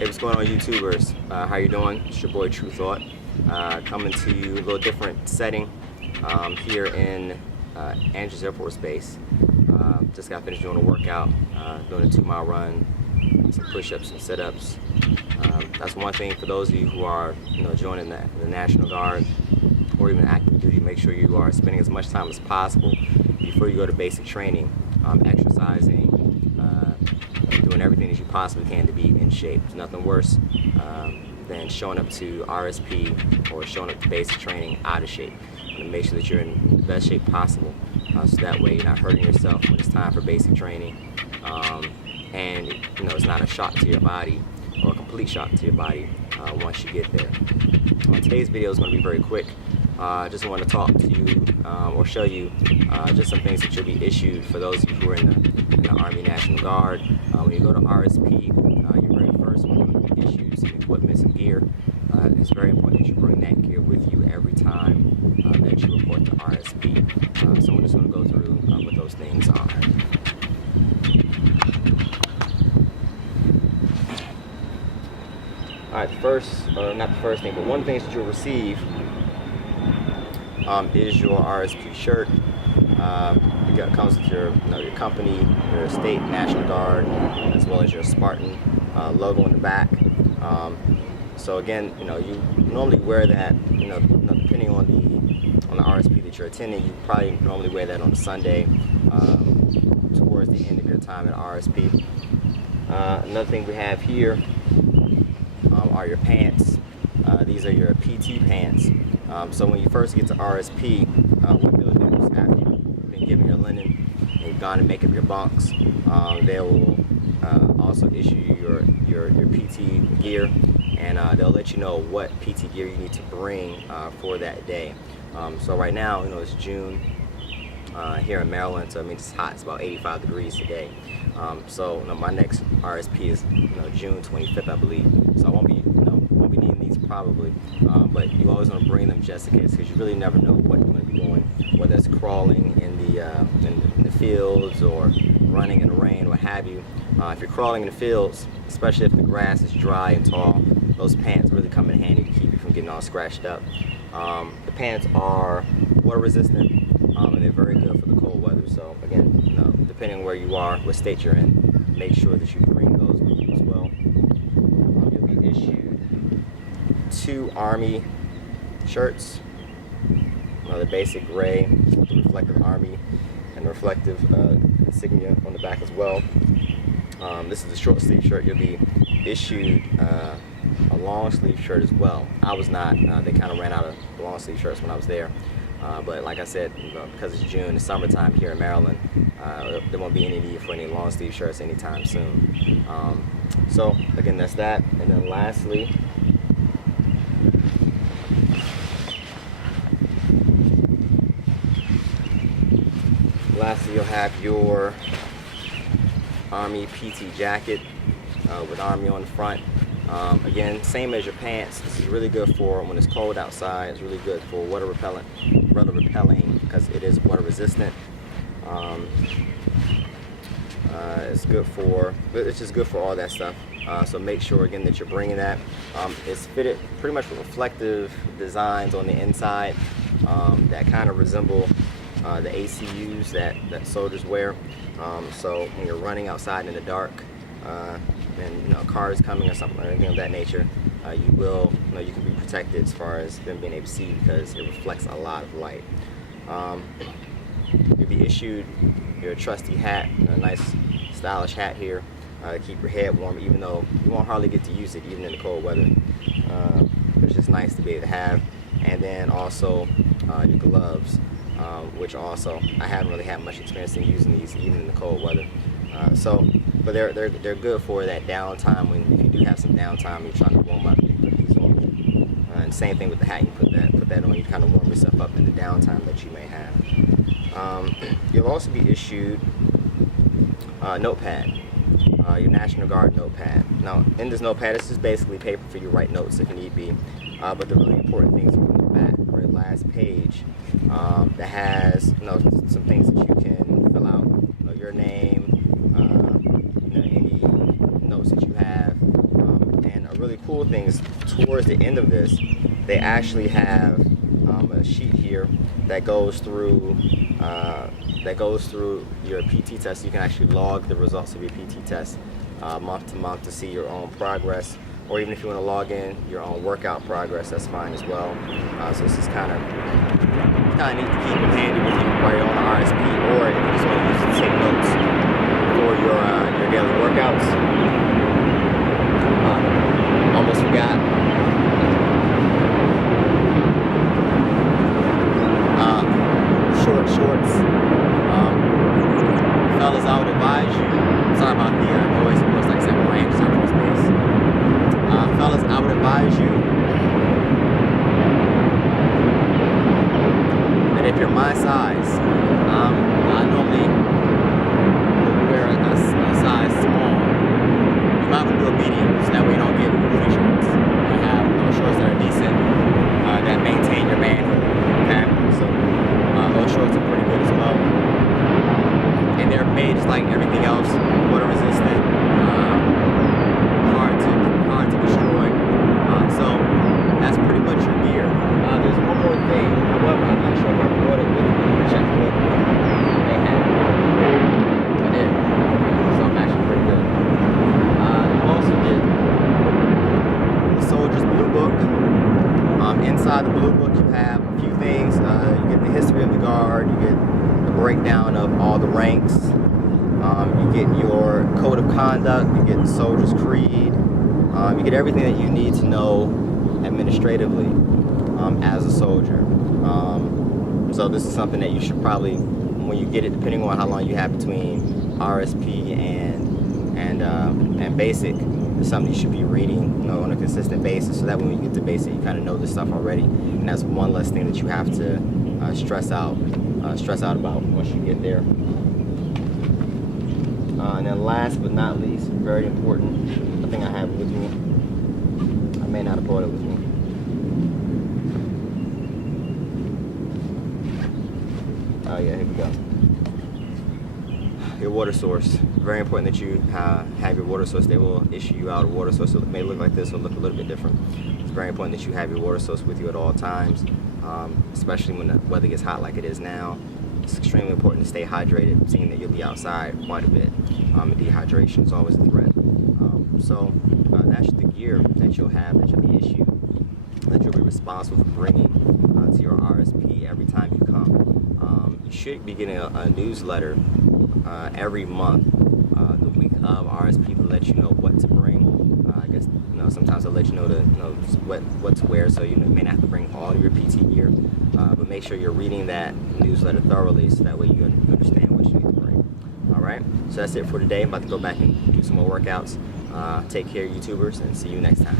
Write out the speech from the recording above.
Hey, what's going on, YouTubers? How you doing? It's your boy True Thought, coming to you a little different setting here in Andrews Air Force Base. Just got finished doing a workout, doing a 2-mile run, some push-ups, some sit-ups. That's one thing for those of you who are, joining the National Guard or even active duty. Make sure you are spending as much time as possible before you go to basic training, exercising, doing everything that you possibly can to be in shape. There's nothing worse than showing up to RSP or showing up to basic training out of shape. To make sure that you're in the best shape possible, so that way you're not hurting yourself when it's time for basic training, and it's not a shock to your body or a complete shock to your body once you get there. Today's video is going to be very quick. I just want to talk to you or show you just some things that you'll be issued for those of you who are in the Army National Guard. When you go to RSP, your very first one, you're going to be issued some equipment, some gear. It's very important that you bring that gear with you every time that you report to RSP. So I'm just going to go through what those things are. Alright, not the first thing, but one of the things that you'll receive is your RSP shirt. It comes with your company, your state National Guard, as well as your Spartan logo in the back. So again, you normally wear that, depending on the RSP that you're attending, you probably normally wear that on a Sunday towards the end of your time at RSP. Another thing we have here are your pants. These are your PT pants. So when you first get to RSP, what they'll do is after you've been given your linen and you've gone to make up your bunks, they will also issue you your PT gear, and they'll let you know what PT gear you need to bring for that day. So right now, it's June here in Maryland, so it's hot. It's about 85 degrees today. So my next RSP is June 25th, I believe. So I won't be needing these probably, but you always want to bring them just in case, because you really never know what you're going to be doing, whether it's crawling in the fields or running in the rain, what have you. If you're crawling in the fields, especially if the grass is dry and tall, those pants really come in handy to keep you from getting all scratched up. The pants are water resistant, and they're very good for the cold weather. So again, depending on where you are, what state you're in, make sure that you bring those with you as well. You'll be issued 2 Army shirts, the basic gray with the reflective Army and the reflective insignia on the back as well. This is a short sleeve shirt. You'll be issued a long sleeve shirt as well. I was not. They kind of ran out of long sleeve shirts when I was there. But like I said, because it's June, it's summertime here in Maryland, there won't be any need for any long sleeve shirts anytime soon. So again, that's that. And then lastly, you'll have your Army PT jacket with Army on the front. Again, same as your pants. This is really good for when it's cold outside. It's really good for water repelling because it is water resistant. It's just good for all that stuff. So make sure again that you're bringing that. It's fitted pretty much with reflective designs on the inside that kind of resemble the ACUs that soldiers wear. So when you're running outside in the dark, and cars coming or something or anything of that nature, you can be protected as far as them being able to see, because it reflects a lot of light. You'll be issued your trusty hat, a nice stylish hat here to keep your head warm, even though you won't hardly get to use it even in the cold weather. It's just nice to be able to have. And then also your gloves, which also I haven't really had much experience in using these even in the cold weather. But they're good for that downtime. When if you do have some downtime, you're trying to warm up, you put these on. And same thing with the hat. You put that on. You kind of warm yourself up in the downtime that you may have. You'll also be issued a notepad, your National Guard notepad. Now, in this notepad, this is basically paper for you to write notes if need be. But the really important things are on the back, or the last page, that has some things that you can fill out. Your name, any notes that you have, and cool thing is towards the end of this, they actually have a sheet here that goes through your PT test. You can actually log the results of your PT test month to month to see your own progress, or even if you want to log in your own workout progress, that's fine as well. So this is kind of neat to keep it handy with you while you're on the RSP, or if you just want to use it to take notes for your daily workouts. Almost forgot. Short shorts. Fellas, I would advise you. Sorry about the noise, of course, like I said, we're in Central Space. Fellas, I would advise you that if you're my size, I normally wear a size small. You might want to do a medium, so that way you don't get booty shorts. You have shorts that are decent, that maintain your manhood. Okay, so those shorts are pretty good as well, and they're made just like everything else, water resistant, hard to destroy. So that's pretty much your gear. There's one more thing, however, I'm not sure if I brought it with me. Check what they have. I did, so I'm actually pretty good. You also get the Soldier's Blue Book. Inside the Blue Book, you have a few things. You get the history of the Guard. You get the breakdown of all the ranks. You get your code of conduct. You get the Soldier's Creed. You get everything that you need to know administratively as a soldier. So this is something that you should probably, when you get it, depending on how long you have between RSP and basic, it's something you should be reading, on a consistent basis, so that when you get to basic, you kind of know this stuff already, and that's one less thing that you have to stress out about once you get there. And then last but not least, very important, I think I have it with me. I may not have brought it with me. Oh yeah, here we go. Your water source. Very important that you have your water source. They will issue you out a water source. It may look like this or look a little bit different. It's very important that you have your water source with you at all times, especially when the weather gets hot like it is now. It's extremely important to stay hydrated, seeing that you'll be outside quite a bit. And dehydration is always a threat. So that's the gear that you'll have, that you'll be issued, that you'll be responsible for bringing to your RSP every time you come. You should be getting a newsletter every month, the week of RSP, to let you know what to bring. I guess sometimes they'll let you know what to wear, so you may not have to bring all of your PT gear, but make sure you're reading that newsletter thoroughly, so that way you understand what you need to bring. All right, so that's it for today. I'm about to go back and do some more workouts. Take care, YouTubers, and see you next time.